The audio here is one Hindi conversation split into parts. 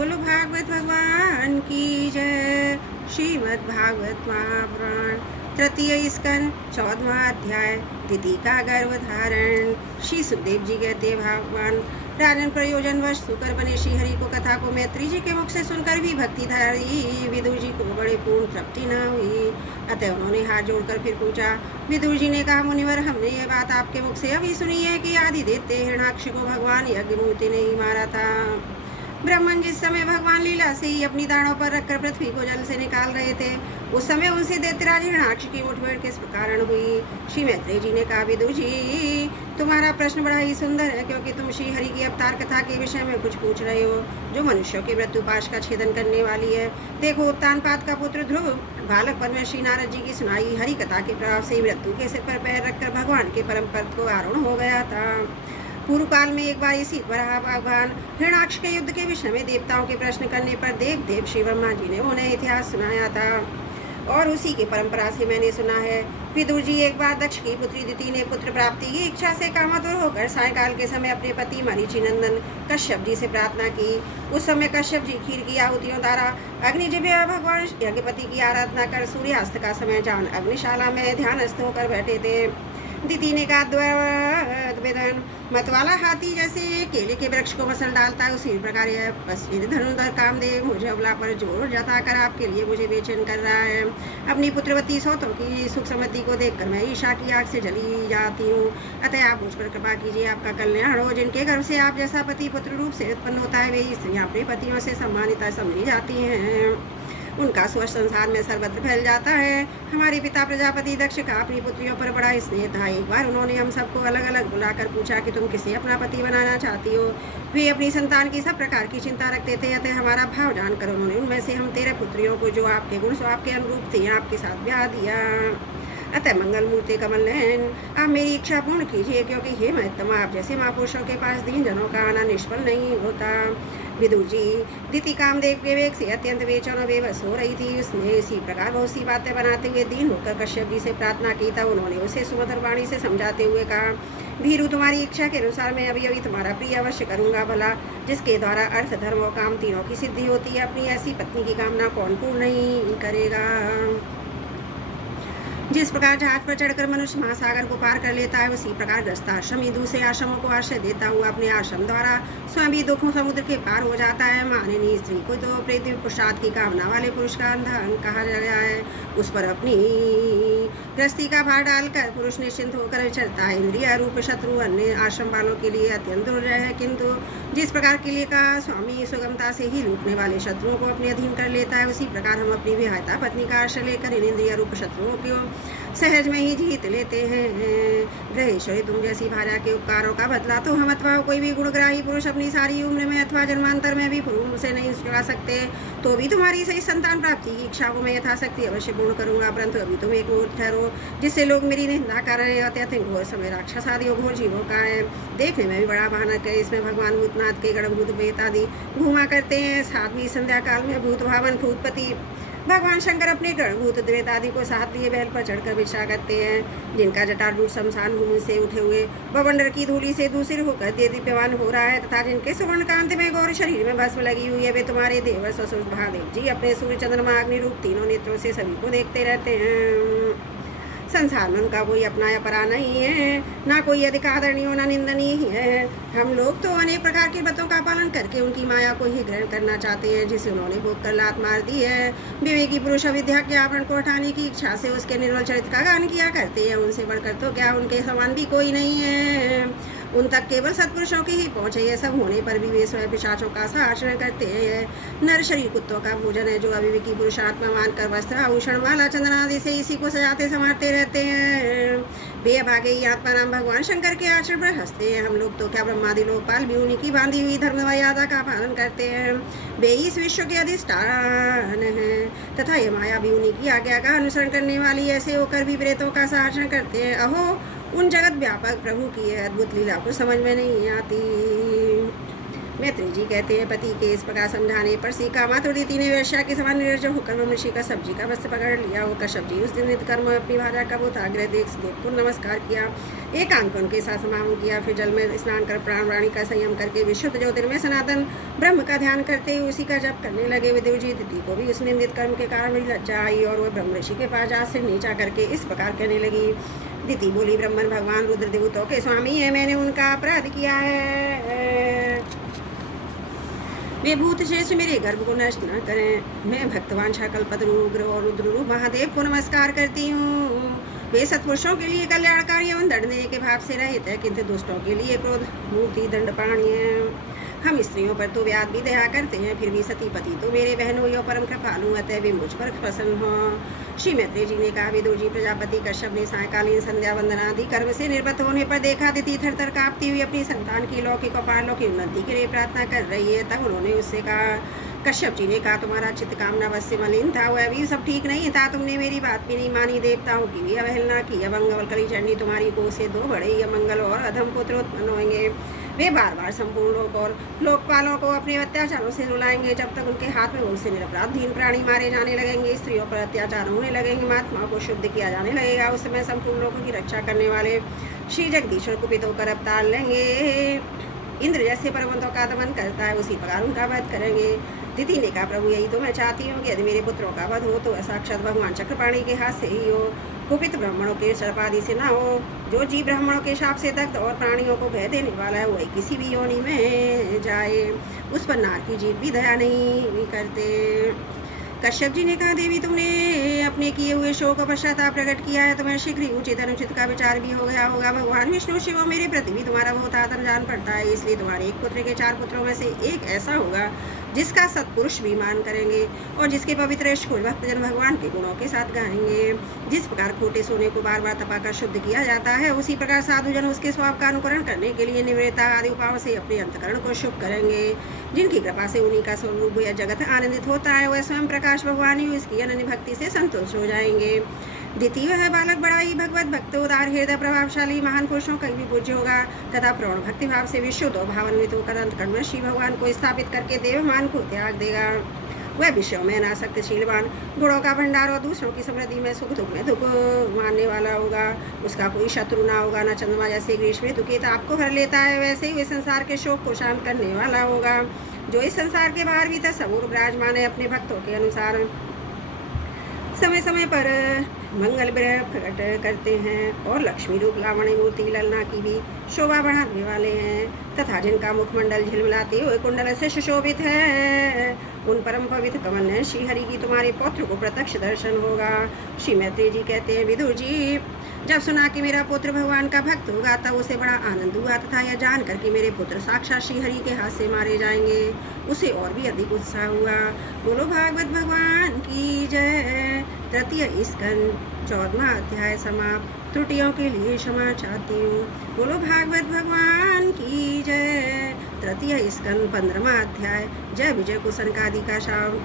बोलो भागवत भगवान की जय। श्रीमद् भागवत महापुराण तृतीय स्कंद 14वां अध्याय तिथि का गर्भ धारण। श्री सुखदेव जी कहते भगवान राजन प्रयोजन वश सुकर बने श्री हरि को कथा को मैत्री जी के मुख से सुनकर भी भक्तिधारी विदुर जी को बड़े पूर्ण तृप्ति न हुई। अतः उन्होंने हाथ जोड़कर फिर पूछा। विदुर जी ने कहा, मुनिवर, हमने ये बात आपके मुख से अभी सुनी है कि आदि देते हिरणाक्ष को भगवान यज्ञमूर्ति ने ही मारा था। ब्राह्मण जिस समय भगवान लीला से ही अपनी दाढ़ों पर रखकर पृथ्वी को जल से निकाल रहे थे, उस समय उनसे दैत्यराज हिरणाक्ष की मुठभेड़ किस कारण हुई। श्री मैत्रेय जी ने कहा, विदुर जी, तुम्हारा प्रश्न बड़ा ही सुंदर है, क्योंकि तुम श्री हरि की अवतार कथा के विषय में कुछ पूछ रहे हो, जो मनुष्यों के मृत्यु पाश का छेदन करने वाली है। देखो, उत्तानपाद का पुत्र ध्रुव बालकपन में श्री नारद जी की सुनाई हरि कथा के प्रभाव से मृत्यु के सिर पर पैर रखकर भगवान के परम पद को आरूढ़ हो गया था। पूर्व काल में एक बार इसी वराह भगवान हिरणाक्ष के युद्ध के विषय में देवताओं के प्रश्न करने पर देव श्री ब्रह्मा जी ने उन्हें इतिहास सुनाया था, और उसी की परंपरा से मैंने सुना है। विदुर जी, एक बार दक्ष की पुत्री दिति ने पुत्र प्राप्ति की इच्छा से कामातुर होकर सायंकाल के समय अपने पति मरीचि नंदन कश्यप जी से प्रार्थना की। उस समय कश्यप जी खीर की आहुतियों द्वारा अग्निजिह्वा भगवान यज्ञपति की आराधना कर सूर्यास्त का समय जान अग्निशाला में ध्यानस्थ होकर बैठे थे। दिति ने कहा, द्वैतवेदन मतवाला हाथी जैसे केले के वृक्ष को मसल डालता है, उसी प्रकार यह पश्चिम धनुर्धर कामदेव मुझे अबला पर जोर जताकर आपके लिए मुझे बेचैन कर रहा है। अपनी पुत्रवती सौतों की सुख समृद्धि को देखकर मैं ईशा की आग से जली जाती हूँ। अतः आप मुझ पर कृपा कीजिए, आपका कल्याण हो। जिनके गर्भ से आप जैसा पति पुत्र रूप से उत्पन्न होता है, वे स्त्रियाँ अपने पतियों से सम्मानित समझी जाती हैं, उनका स्वस्थ संसार में सर्वत्र फैल जाता है। हमारे पिता प्रजापति दक्ष का अपनी पुत्रियों पर बड़ा स्नेह था। एक बार उन्होंने हम सबको अलग अलग बुलाकर पूछा कि तुम किसे अपना पति बनाना चाहती हो। वे अपनी संतान की सब प्रकार की चिंता रखते थे। अतः हमारा भाव जानकर उन्होंने उनमें से हम 13 पुत्रियों को, जो आपके गुण स्वभाव के अनुरूप थे, आपके साथ ब्याह दिया। अतः मंगल मूर्ति कमल नयन, आप मेरी इच्छा पूर्ण कीजिए, क्योंकि हे महत्तम, आप जैसे महापुरुषों के पास दीन जनों का आना निष्फल नहीं होता। विदुर जी, दिति कामदेव के वेग से अत्यंत बेचैन और बेबस हो रही थी। उसने इसी प्रकार बहुत सी बातें बनाते हुए दीन होकर कश्यप जी से प्रार्थना की। तब उन्होंने उसे सुमधुर वाणी से समझाते हुए कहा, भीरु, तुम्हारी इच्छा के अनुसार मैं अभी अभी तुम्हारा प्रिय अवश्य करूंगा। भला जिसके द्वारा अर्थ धर्म और काम तीनों की सिद्धि होती है, अपनी ऐसी पत्नी की कामना कौन पूर्ण नहीं करेगा। जिस प्रकार जहाज पर चढ़कर मनुष्य महासागर को पार कर लेता है, उसी प्रकार गृहस्थाश्रम ही दूसरे आश्रमों को आश्रय देता हुआ अपने आश्रम द्वारा स्वयं भी दुखों समुद्र के पार हो जाता है। माननीय स्त्री को तो पृथ्वी पुरुषार्थ की कामना वाले पुरुष का अंधन कहा गया है। उस पर अपनी गृहस्थी का भार डालकर पुरुष निश्चिंत होकर चलता है। इंद्रिय रूप शत्रु अन्य आश्रम वालों के लिए अत्यंत दुर्जय है, किंतु जिस प्रकार किले का स्वामी सुगमता से ही लूटने वाले शत्रुओं को अपने अधीन कर लेता है, उसी प्रकार हम अपनी विवाहिता पत्नी का आश्रय लेकर इन इंद्रिय रूप शत्रुओं को सहज में ही जीत लेते हैं। ग्रहेश्वरी, तुम जैसी भार्या के उपकारों का बदला तो हम अथवा कोई भी गुणग्राही पुरुष अपनी सारी उम्र में अथवा जन्मांतर में भी पूर्ण से नहीं चुका सकते। तो भी तुम्हारी सही संतान प्राप्ति की इच्छा को मैं यथाशक्ति अवश्य पूर्ण करूंगा, परंतु अभी तुम एक मूर्ख ठहरो, जिससे लोग मेरी निंदा कर रहे हैं। अत्यधिक घोर समय राक्षस आदि घोर जीवों का है। देखने में भी बड़ा भयानक है। इसमें भगवान भूतनाथ के गणभूत प्रेत आदि घूमा करते हैं। साथ भी संध्या काल में भूत भावन भूतपति भगवान शंकर अपने गणभूत द्वैत आदि को साथ लिए बैल पर चढ़कर विचरा करते हैं, जिनका जटारूढ़ शमशान भूमि से उठे हुए बवंडर की धूलि से दूसरे होकर दीप्यमान हो रहा है, तथा जिनके सुवर्ण कांति में गौर शरीर में भस्म लगी हुई है। वे तुम्हारे देवर ससुर महादेव जी अपने सूर्य चंद्रमा अग्नि रूप तीनों नेत्रों से सभी को देखते रहते हैं। संसार में उनका कोई अपना या परा नहीं है, ना कोई अधिक आदरणीय ना निंदनीय ही है। हम लोग तो अनेक प्रकार के व्रतों का पालन करके उनकी माया को ही ग्रहण करना चाहते हैं, जिसे उन्होंने भोग कर लात मार दी है। विवेकी पुरुष अविद्या के आवरण को हटाने की इच्छा से उसके निर्मल चरित्र का गान किया करते हैं। उनसे बढ़कर तो क्या उनके समान भी कोई नहीं है। उन तक केवल सत्पुरुषों की ही पहुँच है। यह सब होने पर भी वे स्वयं पिशाचों का आचरण करते हैं। नर शरीर कुत्तों का भोजन है, जो अविवेकी पुरुष आत्मा मानकर वस्त्र आभूषण माला चंदन आदि से इसी को सजाते संवारते रहते हैं। वे अभागे ही आत्माराम भगवान शंकर के आचरण पर हंसते हैं। हम लोग तो क्या ब्रह्मादि लोकपाल भी उन्हीं की बांधी हुई धर्म मर्यादा का पालन करते हैं। वे इस विश्व के अधिष्ठान है, तथा ये माया भी उन्हीं की आज्ञा का अनुसरण करने वाली। ऐसे होकर भी प्रेतों का आचरण करते हैं। अहो, उन जगत व्यापक प्रभु की अद्भुत लीला को समझ में नहीं आती। मैत्री जी कहते हैं, पति के इस प्रकार समझाने पर सीखा मातृ दीति ने वेश्या के समान निर्जय होकर ब्रह्म ऋषि का सब्जी का वस्त्र पकड़ लिया। वो कश्यप जी उस दिन नित्य कर्म में अपनी भार्या का बहुत आग्रह देख देव को नमस्कार किया, एकांत में उनके साथ समागम किया। फिर जल में स्नान कर प्राण वाणी का संयम करके विशुद्ध ज्योतिर्मय सनातन ब्रह्म का ध्यान करते हुए उसी का जप करने लगे। विदेव जी दीति को भी उसने नित्य कर्म के कारण बड़ी लज्जा आई और वह ब्रह्म ऋषि के पास जा से नीचा करके इस प्रकार कहने लगी। दीति बोली, ब्रह्मन भगवान रुद्र देवताओं के स्वामी है, मैंने उनका अपराध किया है। वे भूत श्रेष्ठ मेरे गर्भ को नष्ट न करें। मैं भक्तवान कल्पतरु उग्र और रुद्र रूप महादेव को नमस्कार करती हूँ। वे सत्पुरुषों के लिए कल्याणकारी एवं दंड देने के भाव से रहित है, किंतु दुष्टों के लिए क्रोध मूर्ति दंडपाणी है। हम स्त्रियों पर तो व्याध भी दया करते हैं, फिर भी सती पति तो मेरे बहनों यो परम कृपालु अतः वे मुझ पर प्रसन्न हो। श्री मैत्री जी ने कहा, विदुर जी प्रजापति कश्यप ने सायकालीन संध्या वंदना आदि कर्म से निर्वत होने पर देखा दीति थर कांपती हुई अपनी संतान की लौकिक और पारलौकिक उन्नति के लिए प्रार्थना कर रही है। तब उन्होंने उससे कहा, कश्यप जी ने कहा, तुम्हारा चित्त कामना बस से मलिन था, वह भी सब ठीक नहीं था, तुमने मेरी बात भी नहीं मानी, देवताओं की भी अवहेलना की। अमंगल कली चंडी तुम्हारी को से दो बड़े ही अमंगल और अधम पुत्र उत्पन्न होंगे। वे बार बार संपूर्ण लोक और लोकपालों को अपने अत्याचारों से रुलाएंगे, जब तक उनके हाथ में उनसे निरपराध दीन प्राणी मारे जाने लगेंगे, स्त्रियों पर अत्याचार होने लगेंगे, महात्माओं को शुद्ध किया जाने लगेगा। उस समय संपूर्ण लोगों की रक्षा करने वाले श्री जगदीश्वर कुपित होकर अवतार लेंगे। इंद्र जैसे पर्वतों का दमन करता है उसी प्रकार उनका वध करेंगे। दीति ने कहा, प्रभु यही तो मैं चाहती हूँ कि यदि मेरे पुत्रों का वध हो तो साक्षात भगवान चक्रपाणी के हाथ से ही हो, कुपित ब्राह्मणों के सर्पादि से ना हो। जो जीव ब्राह्मणों के शाप से दग्ध और प्राणियों को भय देने वाला है वही किसी भी योनि में जाए, उस पर नार की जीव भी दया नहीं करते। कश्यप जी ने कहा, देवी तुमने अपने किए हुए शोक और पश्चाताप प्रकट किया है, तुम्हें शीघ्र ही उचित अनुचित का विचार भी हो गया होगा। भगवान विष्णु शिव मेरे प्रति भी तुम्हारा बहुत आदर जान पड़ता है, इसलिए तुम्हारे एक पुत्र के 4 पुत्रों में से एक ऐसा होगा जिसका सत्पुरुष भी मान करेंगे और जिसके पवित्र कुल भक्तजन भगवान के गुणों के साथ गाएंगे। जिस प्रकार खोटे सोने को बार बार तपाकर शुद्ध किया जाता है, उसी प्रकार साधुजन उसके स्वभाव का अनुकरण करने के लिए निवृत्ता आदि उपायों से अपने अंतकरण को शुभ करेंगे। जिनकी कृपा से उन्हीं का स्वरूप यह जगत आनंदित होता है, वह स्वयं प्रकाश भगवान ही इसकी अनन्य भक्ति से संतुष्ट हो जाएंगे। द्वितीय है बालक बड़ा ही भगवत भक्त उदार हृदय प्रभावशाली महान पुरुषों का भी पूज्य होगा तथा प्रौढ़ भक्ति भाव से विशुद्ध और भावान्वित होकर अंतकरण में श्री भगवान को स्थापित करके देवमान को त्याग देगा। वह विषयों में अनासक्तशीलवान, गुणों का भंडार और दूसरों की समृद्धि में सुख दुख में दुख मानने वाला होगा। उसका कोई शत्रु ना होगा, न चंद्रमा जैसे ग्रीष्म ऋतु के ताप को हर लेता है वैसे ही वे संसार के शोक को शांत करने वाला होगा। जो इस संसार के बाहर भी तस्वूर विराजमान है, अपने भक्तों के अनुसार समय समय पर मंगल ग्रह प्रकट करते हैं और लक्ष्मी रूप लावण्य मूर्ति ललना की भी शोभा बढ़ाने वाले हैं तथा जिनका मुखमंडल झिलमिलाते हुए कुंडल से सुशोभित है, उन परम पवित्र कमल है श्री हरि की तुम्हारे पौत्र को प्रत्यक्ष दर्शन होगा। श्री मैत्री जी कहते हैं, विदुर जी जब सुना कि मेरा पुत्र भगवान का भक्त होगा तब उसे बड़ा आनंद हुआ तथा यह जानकर कि मेरे पुत्र साक्षात श्री हरि के हाथ से मारे जाएंगे उसे और भी अधिक उत्साह हुआ। बोलो भागवत भगवान की जय। तृतीय स्कंद 14वां अध्याय समाप्त। त्रुटियों के लिए क्षमा चाहती हूँ। बोलो भागवत भगवान की जय। तृतीय स्कंद 15वां अध्याय। जय विजय कुशन का आदि का शाम।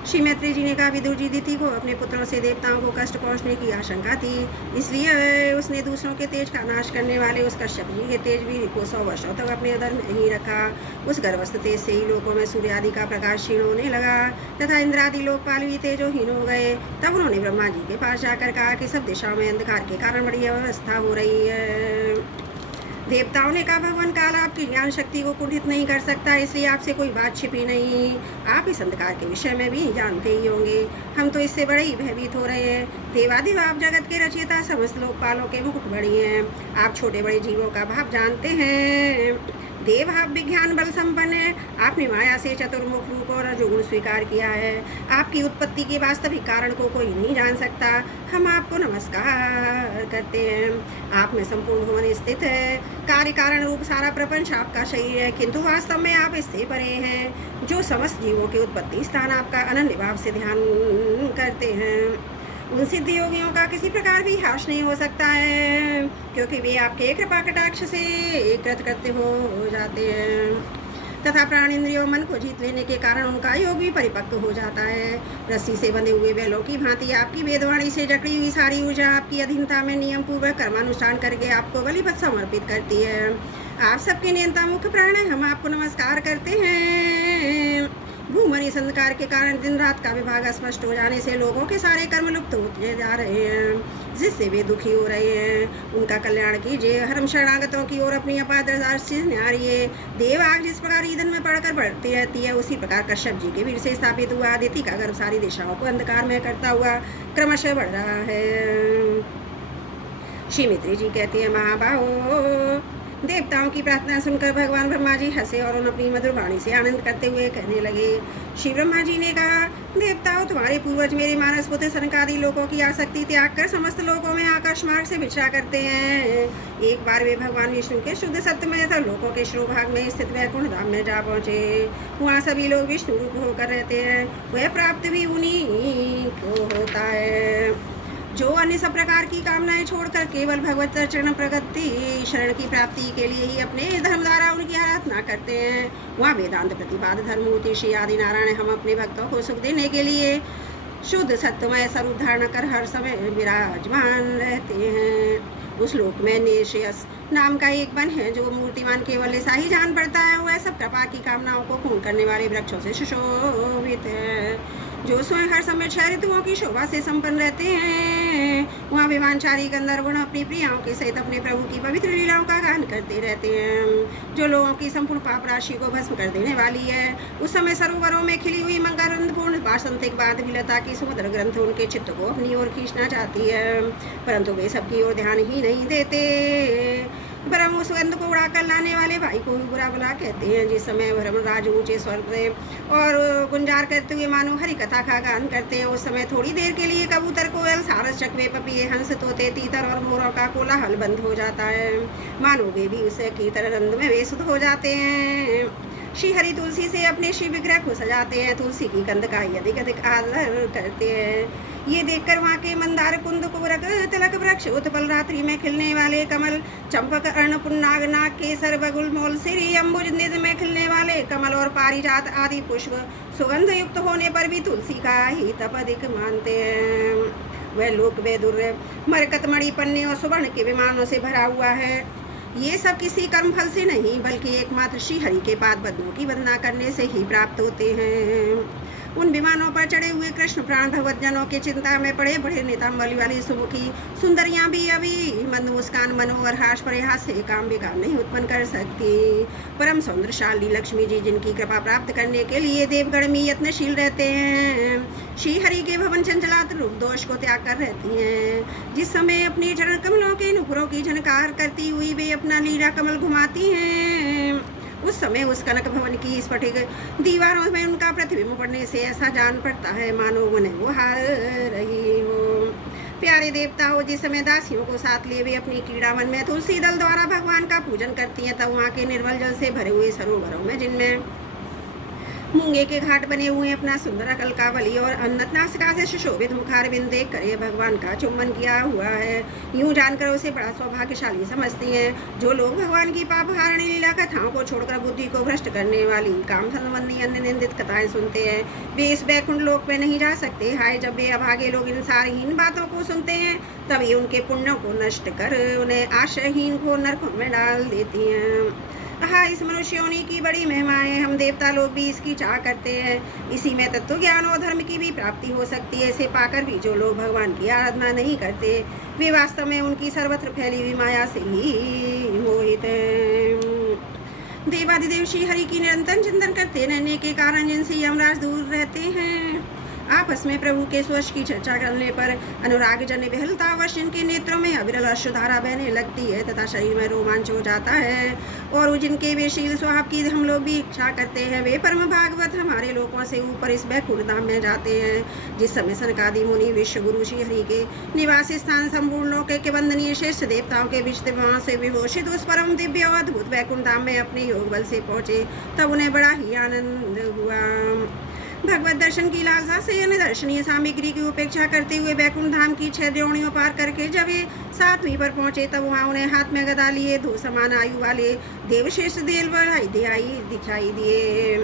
श्री मैत्री जी ने कहा, विदुर जी दीति को अपने पुत्रों से देवताओं को कष्ट पहुंचने की आशंका थी, इसलिए उसने दूसरों के तेज का नाश करने वाले उस कश्यप जी के तेज भी को 100 वर्षों तक अपने अधर में ही रखा। उस गर्भस्थ तेज से ही लोकों में सूर्य आदि का प्रकाश क्षीण होने लगा तथा इंद्रादि लोकपाल भी तेजोहीन हो गए। तब उन्होंने ब्रह्मा जी के पास जाकर कहा कि सब दिशाओं में अंधकार के कारण बड़ी अवस्था हो रही है। देवताओं ने कहा, भगवान काल आपकी ज्ञान शक्ति को कुंठित नहीं कर सकता, इसलिए आपसे कोई बात छिपी नहीं। आप इस अंधकार के विषय में भी जानते ही होंगे, हम तो इससे बड़े ही भयभीत हो रहे हैं। देवादिदेव आप जगत के रचयिता समस्त लोकपालों के मुकुट बड़ी हैं। आप छोटे बड़े जीवों का भाव जानते हैं। देव आप विज्ञान बल संपन्न है। आपने माया से चतुर्मुख रूप और रजोगुण स्वीकार किया है। आपकी उत्पत्ति के वास्तविक कारण को कोई नहीं जान सकता। हम आपको नमस्कार करते हैं। आप में संपूर्ण भुवन स्थित है। कार्य कारण रूप सारा प्रपंच आपका शरीर है, किंतु वास्तव में आप इससे परे हैं। जो समस्त जीवों के उत्पत्ति स्थान आपका अनन्य भाव से ध्यान करते हैं, उन सिद्ध योगियों का किसी प्रकार भी हाश नहीं हो सकता है, क्योंकि वे आपके कृपा कटाक्ष से कृतकृत्य हो जाते हैं तथा प्राण इंद्रियों मन को जीत लेने के कारण उनका योग भी परिपक्व हो जाता है। रस्सी से बंधे हुए बैलों की भांति आपकी वेदवाणी से जकड़ी हुई सारी ऊर्जा आपकी अधीनता में नियम पूर्वक कर्मानुष्ठान करके आपको बलिपत समर्पित करती है। आप सबके नियंता मुख्य प्राण है, हम आपको नमस्कार करते हैं। भूमन इस अंधकार के कारण दिन रात का विभाग स्पष्ट हो जाने से लोगों के सारे कर्म लुप्त होते जा रहे हैं, जिससे वे दुखी हो रहे हैं। उनका कल्याण कीजिए। हरम शरणागतों की ओर अपनी अपार से निहारिए। देव आग जिस प्रकार ईंधन में पड़कर बढ़ती रहती है, उसी प्रकार कश्यप जी के वीर से स्थापित हुआ आदित्य का गर्भ सारी दिशाओं को अंधकार में करता हुआ क्रमशः बढ़ रहा है। श्री मित्री जी कहते हैं, महाबाहो, देवताओं की प्रार्थना सुनकर भगवान ब्रह्मा जी हंसे और उन अपनी मधुर वाणी से आनंद करते हुए कहने लगे। श्री ब्रह्मा जी ने कहा, देवताओं, तुम्हारे पूर्वज मेरे मानस पुत्र सनकादि लोगों की आसक्ति त्याग कर समस्त लोकों में आकाश मार्ग से विचरा करते हैं। एक बार वे भगवान विष्णु के शुद्ध सत्यमय लोकों के शिरोभाग में स्थित वैकुंठ धाम में जा पहुँचे। वहाँ सभी लोग विष्णु रूप होकर रहते हैं। वह प्राप्त भी उन्हीं को होता है जो अन्य सब प्रकार की कामनाएं छोड़कर केवल भगवत चरण प्रगति शरण की प्राप्ति के लिए ही अपने धर्म द्वारा उनकी आराधना करते हैं। वहाँ वेदांत प्रतिपाद धर्ममूर्ति श्री आदि नारायण हम अपने भक्तों को सुख देने के लिए शुद्ध सत्यमय स्वरूप धारण कर हर समय विराजमान रहते हैं। उस लोक में नेशयस नाम का एक वन है, जो मूर्तिमान केवल ऐसा ही जान पड़ता है। वह सब कृपा की कामनाओं को पूर्ण करने वाले वृक्षों से सुशोभित है, जो स्वयं हर समय 6 ऋतुओं की शोभा से संपन्न रहते हैं। वहाँ विमानचारी गंधर्वगण अपनी प्रियाओं के सहित अपने प्रभु की पवित्र लीलाओं का गान करते रहते हैं, जो लोगों की संपूर्ण पाप राशि को भस्म कर देने वाली है। उस समय सरोवरों में खिली हुई मंगलपूर्ण वासंतिक बाद विलता की सुमधुर ग्रंथ उनके चित्त को अपनी ओर खींचना चाहती है, परंतु वे सबकी ओर ध्यान ही नहीं देते। ब्रह्म उस गंध को उड़ाकर लाने वाले भाई को भी बुरा भला कहते हैं। जिस समय धर्मराज ऊंचे स्वर से और गुंजार करते हुए मानो हरि कथा का गान करते हैं, उस समय थोड़ी देर के लिए कबूतर, कोयल, सारस, चकवे, पपीहे, हंस, तोते, तीतर और मोरों का कोलाहल बंद हो जाता है, मानो वे भी उसे की तरह आनंद में व्यस्त हो जाते हैं। श्री हरि तुलसी से अपने शिव विग्रह को सजाते हैं, तुलसी की गंध का अधिक अधिक आदर करते हैं। ये देखकर वहाँ के मंदार, कुंद, कुबरक, तिलक वृक्ष, उत्पल रात्रि में खिलने वाले कमल, चंपक, अर्ण, पुन्नाग, नाग, केसर, बगुल, मोल, सिरी, अम्बुज, निध में खिलने वाले कमल और पारिजात आदि पुष्प सुगंध युक्त होने पर भी तुलसी का ही तप अधिक मानते हैं। वह लोक वे दुर्य मरकत, मणि, पन्ने और सुवर्ण के विमानों से भरा हुआ है। ये सब किसी कर्म फल से नहीं, बल्कि एकमात्र श्री हरि के पाद पद्मों की वंदना करने से ही प्राप्त होते हैं। उन विमानों पर चढ़े हुए कृष्ण प्राण भगवत जनों की चिंता में पड़े बड़े नितंबली वाली सुमुखी सुंदरियां भी अभी मंद मुस्कान, मनोहर हास परिहास से काम विकार नहीं उत्पन्न कर सकती। परम सौंदर्यशाली लक्ष्मी जी, जिनकी कृपा प्राप्त करने के लिए देवगण में यत्नशील रहते हैं, श्री हरि के भवन चंचलात रूप दोष को त्याग कर रहती हैं। जिस समय अपने चरण कमलों के नुपुरों की झनकार करती हुई वे अपना लीला कमल घुमाती हैं, उस समय उस कनक भवन की स्फटिक दीवारों में उनका प्रतिबिंब पड़ने से ऐसा जान पड़ता है मानो उन्हें वो हार रही हो। प्यारे देवता हो, जिस समय दासियों को साथ लिए वे अपनी क्रीड़ावन में तुलसी दल द्वारा भगवान का पूजन करती हैं, तब वहाँ के निर्मल जल से भरे हुए सरोवरों में, जिनमें मूंगे के घाट बने हुए, अपना सुंदर कलकावली और अन्नत नासिका से सुशोभित मुखारबिंद देख कर भगवान का चुम्बन किया हुआ है। यूं जानकर उसे बड़ा सौभाग्यशाली समझती हैं। जो लोग भगवान की पाप हारणी लीला कथाओं को छोड़कर बुद्धि को भ्रष्ट करने वाली काम संबंधी अन्य निंदित कथाएं सुनते हैं, वे इस बैकुंठ लोक में नहीं जा सकते। हाय, जब वे अभागे लोग इन सारहीन बातों को सुनते हैं, तभी उनके पुण्यों को नष्ट कर उन्हें आश्रयहीन को नरकों में डाल देती हैं। कहा, इस मनुष्य योनि की बड़ी महिमा है, हम देवता लोग भी इसकी चाह करते हैं। इसी में तत्व ज्ञान और धर्म की भी प्राप्ति हो सकती है। इसे पाकर भी जो लोग भगवान की आराधना नहीं करते, वे वास्तव में उनकी सर्वत्र फैली हुई माया से ही मोहित हैं। देवादिदेव श्री हरि की निरंतर चिंतन करते रहने के कारण जिनसे यमराज दूर रहते हैं, आपस में प्रभु के स्वश की चर्चा करने पर अनुराग जन विहलता अवश्य इनके नेत्रों में अविरल अश्रुधारा बहने लगती है तथा शरीर में रोमांच हो जाता है। और जिनके वे शील स्वभाव की हम लोग भी इच्छा करते हैं, वे परम भागवत हमारे लोकों से ऊपर इस बैकुंठ धाम में जाते हैं। जिस समय सनकादि मुनि विश्व गुरु श्री हरि के निवास स्थान संपूर्ण लोक के वंदनीय श्रेष्ठ देवताओं के बीच वहाँ से विभूषित उस परम दिव्य और अद्भुत बैकुंठ धाम में अपने योग बल से पहुँचे, तब उन्हें बड़ा ही आनंद हुआ। भगवत दर्शन की लालसा से अन्य दर्शनीय सामग्री की उपेक्षा करते हुए बैकुंठ धाम की 6 द्रोणियों पार करके जब ये 7वीं पर पहुंचे, तब वहाँ उन्हें हाथ में गदा लिए 2 समान आयु वाले देवश्रेष्ठ देव दिखाई दिए।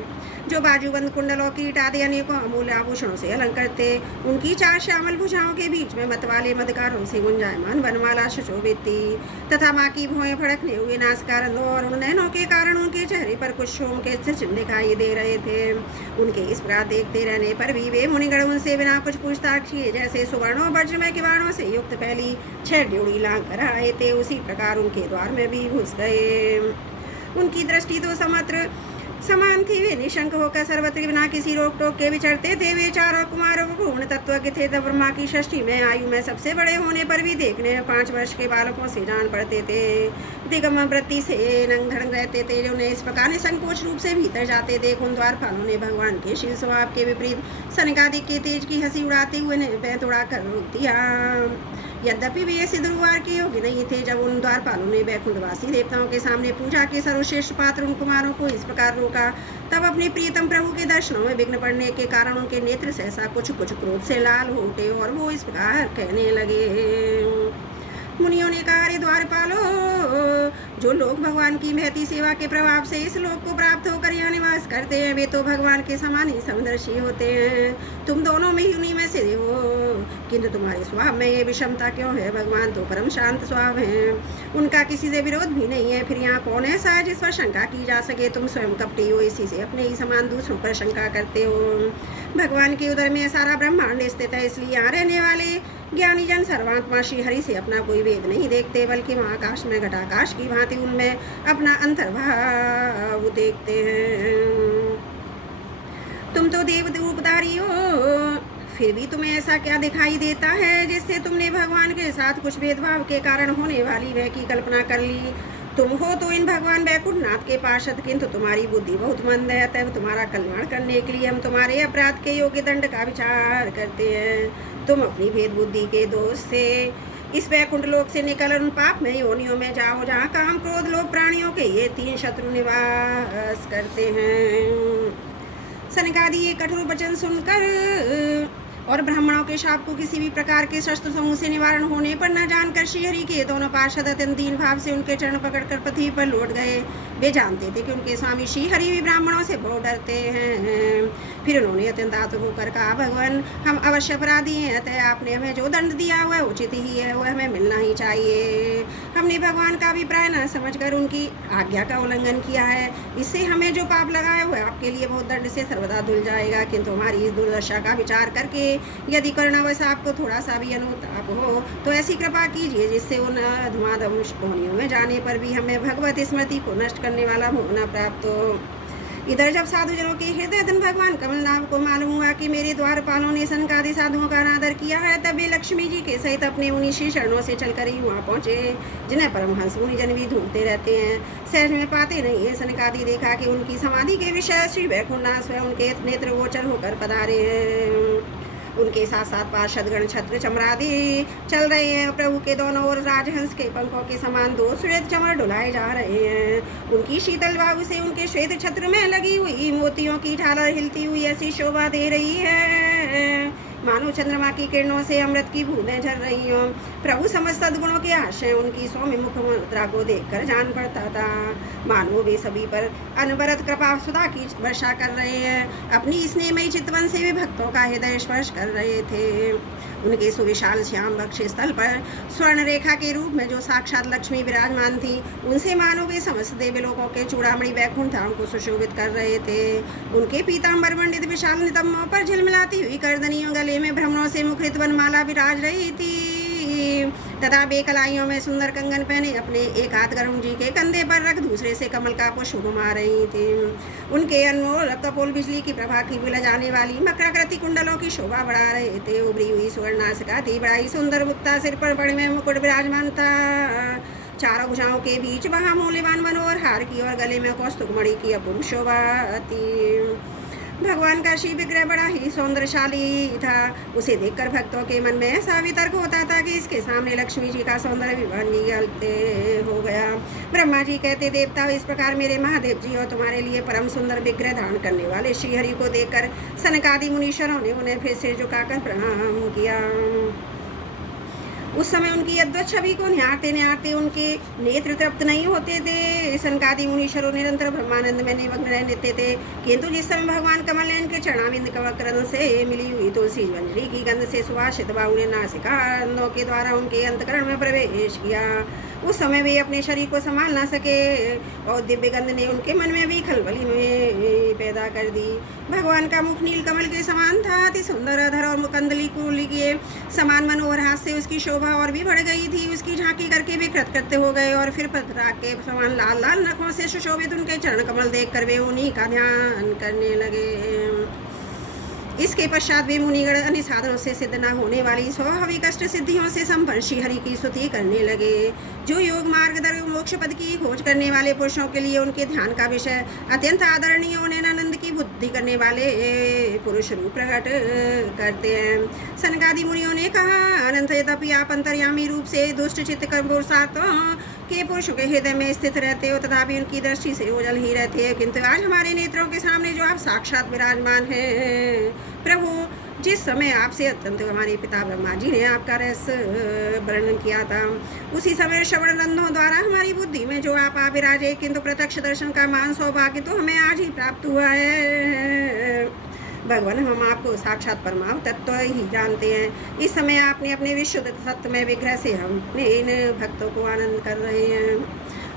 जो बाजूबंद कुंडलों कीट आदि अनेकों अमूल्य आभूषणों से अलंकृत थे। उनकी 4 श्यामल भुजाओं के बीच में मतवाले मदकारों से गुंजायमान वनमाला सुशोभित थी तथा माँ की भौहें फड़कने हुए नासकारंदों और उन नैनों के कारण उनके चेहरे पर कुछ शोम के चिन्ह दिखाई दे रहे थे। उनके इस प्रकार देखते रहने पर भी वे मुनिगण उनसे बिना कुछ पूछताछ किए जैसे सुवर्णों वज्रमय किवाड़ों से युक्त फैली 6 ड्योढ़ी लांघ कर आए थे, उसी प्रकार उनके द्वार में भी घुस गए। उनकी दृष्टि तो समत्र समान थी। वे निशंक होकर सर्वत्र बिना किसी रोक टोक के विचरते थे। वे चारों कुमारों पूर्ण तत्वज्ञ थे। तब ब्रह्मा की षष्ठी में आयु में सबसे बड़े होने पर भी देखने में 5 वर्ष के बालकों से जान पड़ते थे। दिगम वृत्ति से नंग धड़ंग रहते थे। जो इस प्रकार निसंकोच रूप से भीतर जाते थे। उन द्वारपालों ने भगवान के शील स्वभाव के विपरीत सनकादिक के तेज की हंसी उड़ाते हुए पैंत उड़ा कर रोक दिया। यद्यपि वे ऐसे दुर्वार के योग्य नहीं थे। जब उन द्वारपालों ने बैकुंठवासी देवताओं के सामने पूजा के सर्वश्रेष्ठ पात्र उन कुमारों को इस प्रकार रोका, तब अपने प्रियतम प्रभु के दर्शनों में विघ्न पड़ने के कारण उनके नेत्र सहसा कुछ कुछ क्रोध से लाल हो उठे और वो इस प्रकार कहने लगे। मुनियों ने कहा, अरे द्वारपालो, जो लोग भगवान की महती सेवा के प्रभाव से इस लोक को प्राप्त होकर यहाँ निवास करते हैं, वे तो भगवान के समान ही समदर्शी होते हैं। तुम दोनों में ही उन्हीं में से हो, किंतु तुम्हारे स्वभाव में ये विषमता क्यों है? भगवान तो परम शांत स्वभाव है, उनका किसी से विरोध भी नहीं है। फिर यहाँ कौन ऐसा है जिस पर शंका की जा सके? तुम स्वयं कपटी हो, इसी से अपने ही समान दूसरों पर शंका करते हो। भगवान के उदर में सारा ब्रह्मांड स्थित है, इसलिए यहाँ रहने वाले ज्ञानी जन सर्वात्मा श्री हरि से अपना कोई भेद नहीं देखते, बल्कि महाकाश में घटाकाश की भांति उनमें अपना अंतर्भाव देखते हैं। तुम तो देव रूपधारी हो, फिर भी तुम्हें ऐसा क्या दिखाई देता है जिससे तुमने भगवान के साथ कुछ भेदभाव के कारण होने वाली भय की कल्पना कर ली? तुम हो तो इन भगवान बैकुंठनाथ के पार्षद, किंतु तुम्हारी बुद्धि बहुत मंद है। तब तुम्हारा कल्याण करने के लिए हम तुम्हारे अपराध के योग्य दंड का विचार करते हैं। तुम अपनी भेद बुद्धि के दोष से इस वैकुंठ लोक से निकल उन पाप में योनियों में जाओ जहाँ काम क्रोध लोभ प्राणियों के ये 3 शत्रु निवास करते हैं। सनकादि ये कठोर वचन सुनकर और ब्राह्मणों के शाप को किसी भी प्रकार के शस्त्र समूह से निवारण होने पर न जानकर श्रीहरि के दोनों पार्षद अत्यंत दीन भाव से उनके चरण पकड़कर पृथ्वी पर लौट गए। वे जानते थे कि उनके स्वामी श्रीहरि भी ब्राह्मणों से बहुत डरते हैं। फिर उन्होंने अत्यंत आतुक होकर कहा, भगवान, हम अवश्य अपराधी हैं, अतः आपने हमें जो दंड दिया हुआ है उचित ही है, वह हमें मिलना ही चाहिए। हमने भगवान का अभिप्राय न समझकर उनकी आज्ञा का उल्लंघन किया है, इससे हमें जो पाप लगाया हुआ है आपके लिए बहुत दंड से सर्वदा धुल जाएगा। किंतु हमारी इस दुर्दशा का विचार करके यदि करुणावश आपको थोड़ा सा भी अनुताप हो तो ऐसी कृपा कीजिए जिससे उन धुआंधार ध्वनियों में जाने पर भी हमें भगवत स्मृति को नष्ट करने वाला मोहना प्राप्त हो। इधर जब साधुजनों के हृदय धन भगवान कमलनाभ को मालूम हुआ कि मेरे द्वारपालों ने सनकादि साधुओं का अनादर किया है, तब वे लक्ष्मी जी के सहित अपने उन्हीं श्री चरणों से चलकर ही वहाँ पहुँचे, जिन्हें परमहंस मुनिजन भी ढूंढते रहते हैं, सहज में पाते नहीं है। सनकादि देखा कि उनकी समाधि के विषय श्री वैकुंठनाथ स्वयं उनके नेत्र गोचर होकर पधारे हैं। उनके साथ साथ पार्षदगण छत्र चमरादि चल रहे हैं। प्रभु के दोनों ओर राजहंस के पंखों के समान 2 श्वेत चमर डुलाए जा रहे हैं। उनकी शीतल वायु से उनके श्वेत छत्र में लगी हुई मोतियों की झालर हिलती हुई ऐसी शोभा दे रही है मानो चंद्रमा की किरणों से अमृत की बूंदें झर रही हों। प्रभु समस्त सद्गुणों के आश्रय उनकी सौम्य मुख मुद्रा को देखकर जान पड़ता था, मानो वे सभी पर अनवरत कृपा सुधा की वर्षा कर रहे हैं। अपनी स्नेहमयी चितवन से वे भक्तों का हृदय स्पर्श कर रहे थे। उनके सुविशाल श्याम वक्ष स्थल पर स्वर्ण रेखा के रूप में जो साक्षात लक्ष्मी विराजमान थी, उनसे मानो वे समस्त देवलोकों के चूड़ामणि वैकुंठ धाम को सुशोभित कर रहे थे। उनके पीताम्बर मंडित विशाल नितंबों पर झिलमिलाती हुई करदनियों गले में भ्रमरों से मुखरित वनमाला विराज रही थी तथा बेकलाइयों में सुंदर कंगन पहने अपने एक हाथ गरुण जी के कंधे पर रख दूसरे से कमल का पुष्प घुमा रही थी। उनके अनमोल कपोल बिजली की प्रभा की बिला जाने वाली मकराकृति कुंडलों की शोभा बढ़ा रहे थे। उभरी हुई सुवर्ण नासिका थी, बड़ाई सुंदर मुक्ता सिर पर बड़े में मुकुट विराजमान था। चारों भुजाओं के बीच वहाँ मूल्यवान मनोहर हार की और गले में कौस्तुभमणि की अपूर्व शोभा थी। भगवान का श्री विग्रह बड़ा ही सौंदर्यशाली था। उसे देखकर भक्तों के मन में ऐसा वितर्क होता था कि इसके सामने लक्ष्मी जी का सौंदर्य विभंगते हो गया। ब्रह्मा जी कहते, देवता इस प्रकार मेरे महादेव जी और तुम्हारे लिए परम सुंदर विग्रह धारण करने वाले श्रीहरि को देखकर सनकादि मुनीश्वरों ने उन्हें फिर सिर झुकाकर प्रणाम किया। उस समय उनकी अद्भुत छवि को निहारते निहारते उनके नेत्र तृप्त नहीं होते थे। सनकादि मुनीश्वरों निरंतर ब्रह्मानंद में निमग्न रहते थे, किंतु जिस समय भगवान कमल ने इनके चरणाविंद कमल से मिली हुई तुलसी मंजरी की गंध से सुभाषित बाहु ने नासिकाओं के द्वारा उनके अंतकरण में प्रवेश किया, उस समय वे अपने शरीर को संभाल ना सके और दिव्य गंध ने उनके मन में भी खलबली में पैदा कर दी। भगवान का मुख नील कमल के समान था, अति सुंदर अधर और मुकंदली कुली के समान मनोहर हाथ से उसकी शोभा और भी बढ़ गई थी। उसकी झांकी करके वे कृतकृत्य हो गए और फिर पथराग के समान लाल लाल नखों से सुशोभित उनके चरण कमल देख कर वे उन्हीं का ध्यान करने लगे। इसके पश्चात वे मुनिगण अन्य साधनों से सिद्ध न होने वाली स्वाभाविक कष्ट सिद्धियों से संपन्न श्री हरि की स्तुति करने लगे, जो योग मार्ग दर मोक्ष पद की खोज करने वाले पुरुषों के लिए उनके ध्यान का विषय अत्यंत आदरणीय होने आनंद की बुद्धि करने वाले पुरुष रूप प्रकट करते हैं। सनकादि मुनियों ने कहा, अनंत यद्यपि आप अंतर्यामी रूप से दुष्ट चित्त के पुरुषों के हृदय में स्थित रहते हो, तथापि उनकी दृष्टि से ओझल ही रहते हैं, किंतु आज हमारे नेत्रों के सामने जो आप साक्षात विराजमान हैं प्रभु, जिस समय आपसे अत्यंत हमारे पिता ब्रह्मा जी ने आपका रहस्य वर्णन किया था, उसी समय श्रवण रंधों द्वारा हमारी बुद्धि में जो आप विराजे, किंतु प्रत्यक्ष दर्शन का मान सौभाग्य तो हमें आज ही प्राप्त हुआ है। भगवान, हम आपको साक्षात परमात्म तत्व ही जानते हैं। इस समय आपने अपने विशुद्ध सत्यमय विग्रह से हम अपने इन भक्तों को आनंद कर रहे हैं।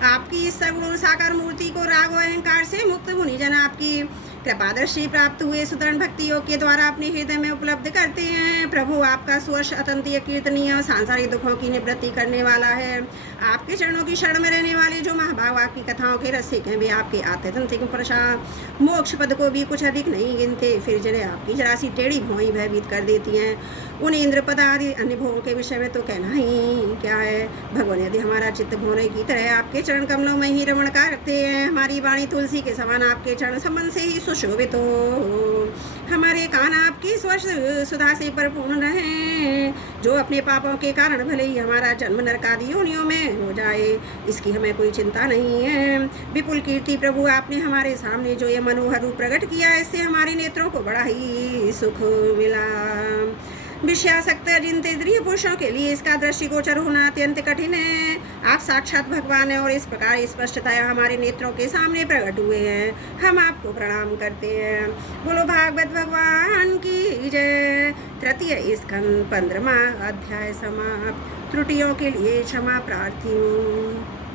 आपकी इस सगुण साकार मूर्ति को राग और अहंकार से मुक्त मुनिजन आपकी कृपादृष्टि प्राप्त हुए सुदृढ़ भक्ति योग के द्वारा अपने हृदय में उपलब्ध करते हैं। प्रभु, आपका सुवर्ष अतंतीय कीर्तनीय और सांसारिक दुखों की निवृत्ति करने वाला है। आपके चरणों की शरण में रहने वाले जो महाभाग आपकी कथाओं के रसिक हैं, वे आपके आत्यंतिक प्रसाद मोक्ष पद को भी कुछ अधिक नहीं गिनते, फिर जिन्हें आपकी जरा सी टेढ़ी भौई भयभीत कर देती हैं। उन इंद्र पद आदि अन्य भोगों के विषय में तो कहना ही क्या है। भगवान, यदि हमारा चित्त भोरे की तरह आपके चरण कमलों में ही रमण करते हैं, हमारी वाणी तुलसी के समान आपके चरण संबंध से ही सुशोभित हो, हमारे कान आपकी स्वच्छ सुधा से परिपूर्ण रहें, जो अपने पापों के कारण भले ही हमारा जन्म नरकादि योनियों में हो जाए, इसकी हमें कोई चिंता नहीं है। विपुल कीर्ति प्रभु, आपने हमारे सामने जो ये मनोहर रूप प्रकट किया, इससे हमारे नेत्रों को बड़ा ही सुख मिला। विषयासक्त जिन इंद्रिय पुरुषों के लिए इसका दृष्टिगोचर होना अत्यंत कठिन है, आप साक्षात भगवान हैं और इस प्रकार स्पष्टतया हमारे नेत्रों के सामने प्रकट हुए हैं। हम आपको प्रणाम करते हैं। बोलो भागवत भगवान की जय। तृतीय स्कंद 15वां अध्याय समाप्त। त्रुटियों के लिए क्षमा प्रार्थी हूँ।